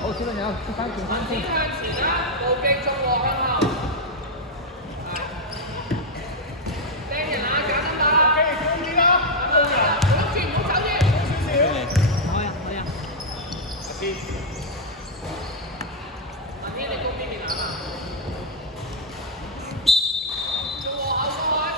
好，小朋友轉翻先。前啦，冇記錯喎，向後。掟人啊，簡單打。記住啲啦，唔好轉，唔好走啲，少少。可以啊，可以啊。阿天，你攻邊邊啊？做和後過去。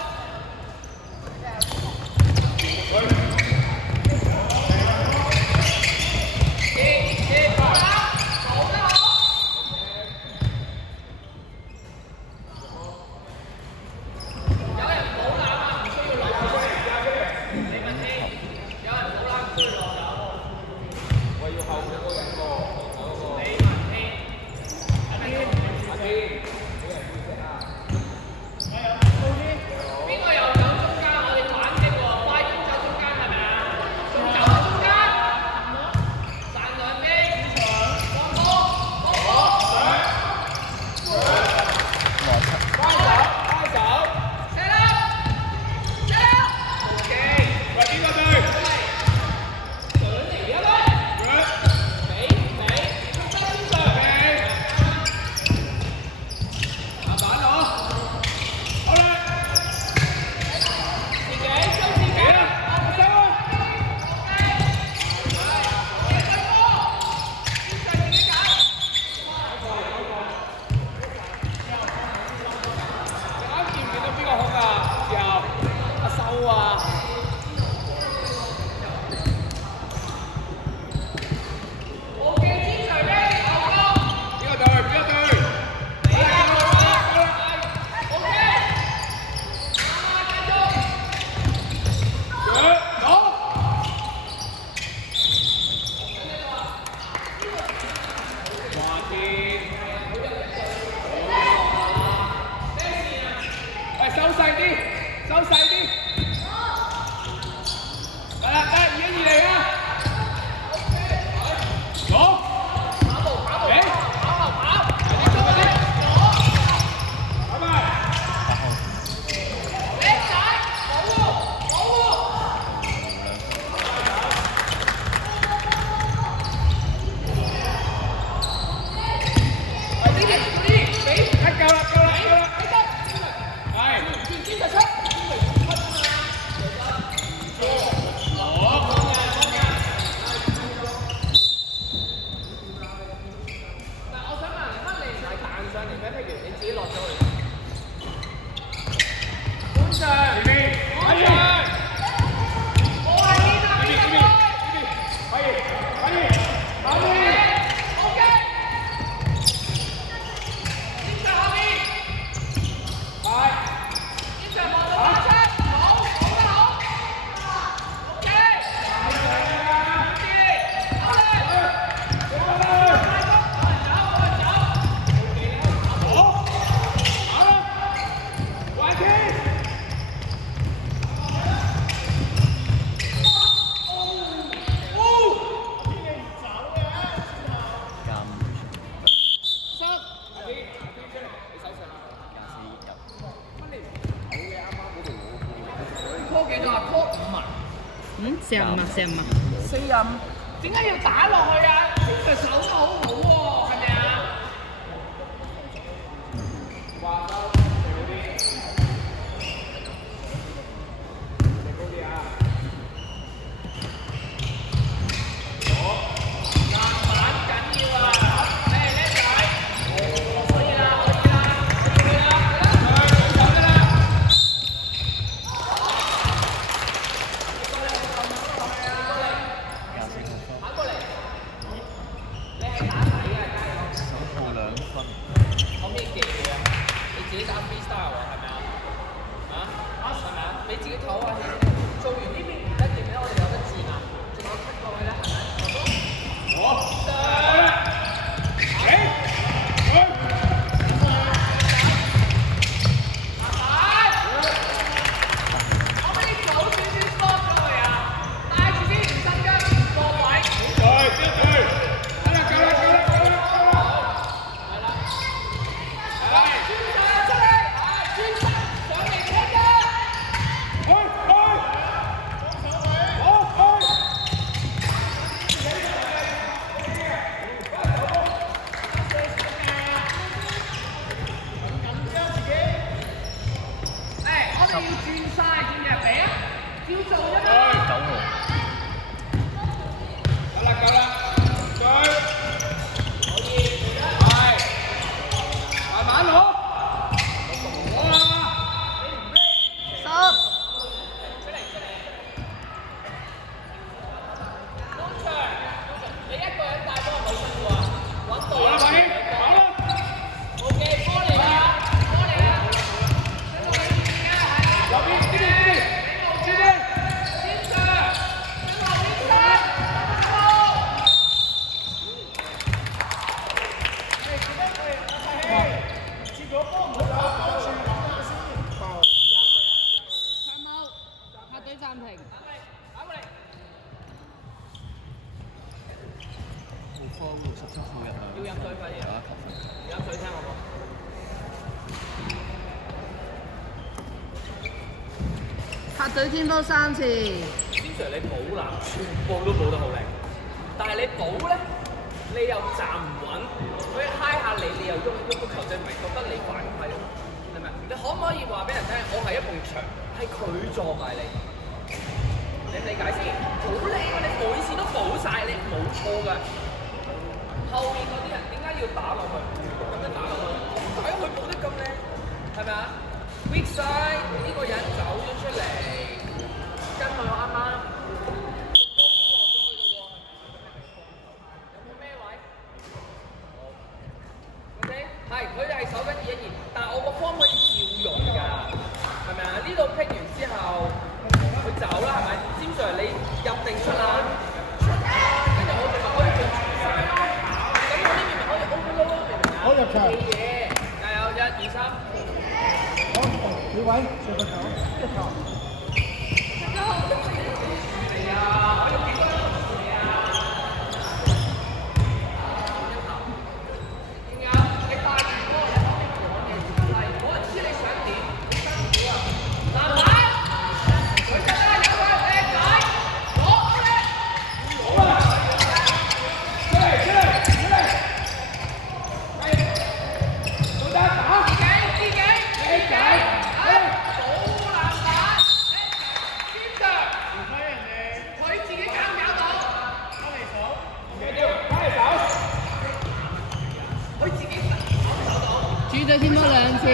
45啊。45，點解要打落去啊？隻手都好好喎，係咪啊？話收好啲，高啲啊！慢慢緊要啊！叻仔，可以啦，可以啦，可以啦，走得啦！客隊天波3次。先 Sir 你補籃全部都補得好靚，但係你補咧，你又站唔穩，佢揩下你，你又喐個球證，咪覺得你犯規咯，係咪？你可唔可以話俾人聽，我係一埲牆，係佢撞埋你？你理解先？好靚啊！你每次都補晒，你冇錯㗎。後面嗰啲人點解要打落去？咁樣打落去，點解佢補得咁靚？係咪啊 ？Weak side 呢個人走咗出嚟，跟佢啱啱落咗去咯喎。有冇咩位 ？OK， 係佢哋係守緊2-1-2，但係我個方可以照用㗎，係咪啊？呢度劈完之後，佢走啦，係咪？詹 Sir 你入定出啦，出啦，跟住我哋咪可以做全晒咯。咁我呢邊咪可以 open 咯，明唔明啊？好入場。嘅嘢，加油！1、2、3。你位射個球，一球。係啊，可以幾多球嚟啊？仲有你帶住波入嚟係，我唔知你想點，辛苦啊！籃板，佢真係有個靚仔，攞出嚟，好啊！出嚟，係，老大打，自己，靚仔。主隊天波2次。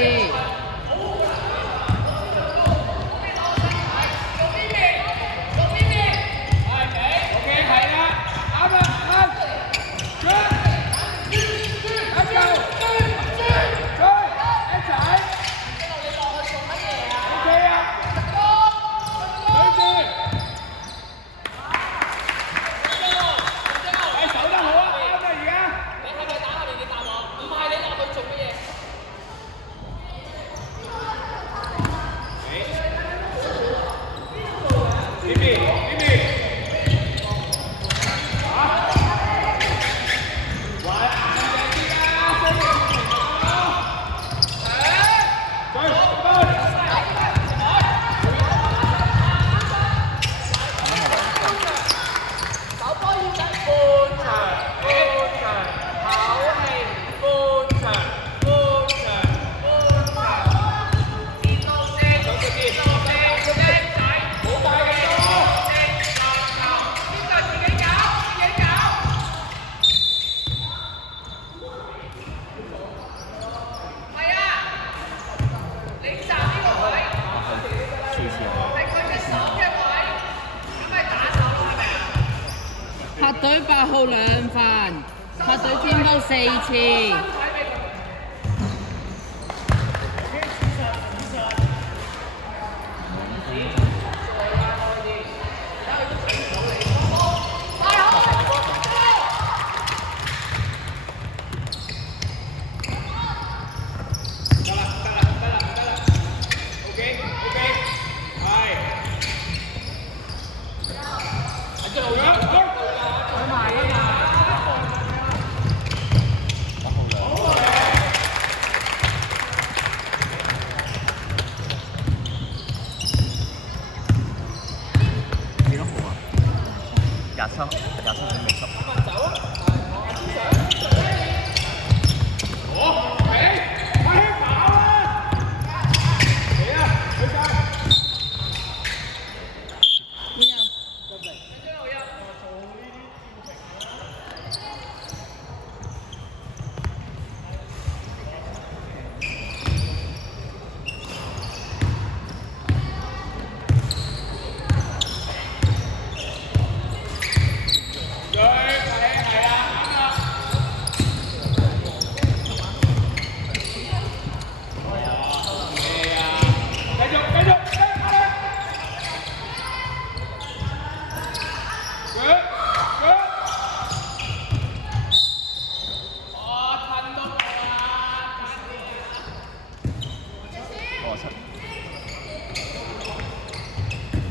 客隊8號2犯，客隊天波4次。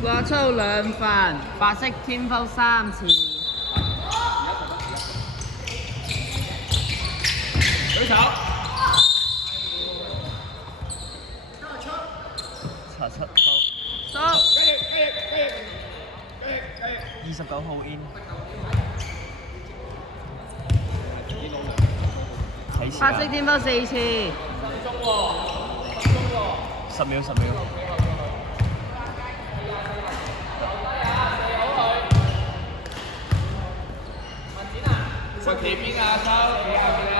掛粗兩份，白色天鋪3次。舉手。77號收。 29號 in。睇時白色間。天鋪4次。10秒10秒。喂，企邊啊？收企下邊啊！